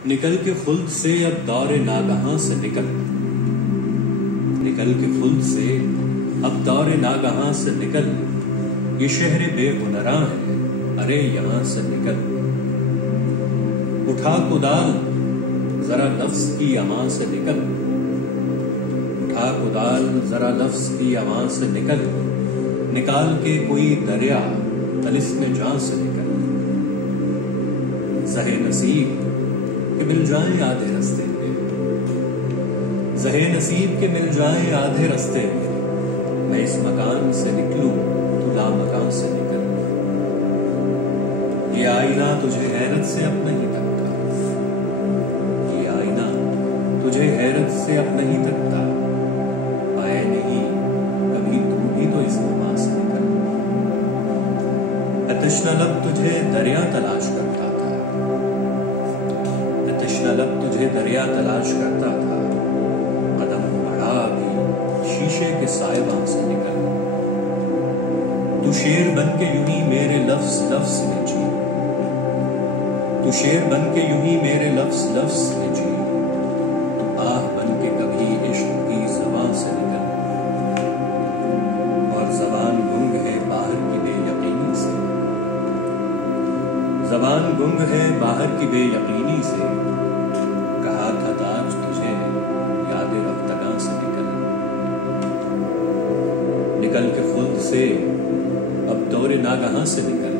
निकल के खुल्द से अब दौरे नागहां से निकल के खुल्द से अब दौरे नागहां से निकल। ये शहर बेहुनरा है, अरे यहां से निकल। उठा कुदाल जरा लफ्ज की अमां से निकल। उठा कुदाल जरा लफ्ज की अमां से निकल। निकाल के कोई दरिया तलिस्म जां से निकल। ज़हे नसीब के मिल जाए आधे रास्ते में, ज़हे नसीब के मिल जाए आधे रास्ते में। मैं इस मकान से निकलूं, तू ला मकान से निकल। ये आईना तुझे हैरत से अब नहीं तकता, ये आईना तुझे हैरत से अब नहीं तकता। पाए नहीं कभी तू भी तो इस मां से निकल। तश्ना लब तुझे दरिया तलाश करता था, तश्ना लब तुझे दरिया तलाश करता था। कदम बढ़ा भी शीशे के साहिबान से निकल। तू शेर बन के यूं ही मेरे लफ्ज लफ्ज में जी, तू शेर बन के यूं ही मेरे लफ्ज लफ्ज में जी। तू आह बन के कभी इश्क की ज़बान से निकल। और ज़बान गुंग है बाहर की बेयकीनी से, ज़बान गुंग है बाहर की बेयकीनी से। कहा था ताज तुझे याद वक्तगां से निकल के खुद से अब दौरे नागहां से निकल।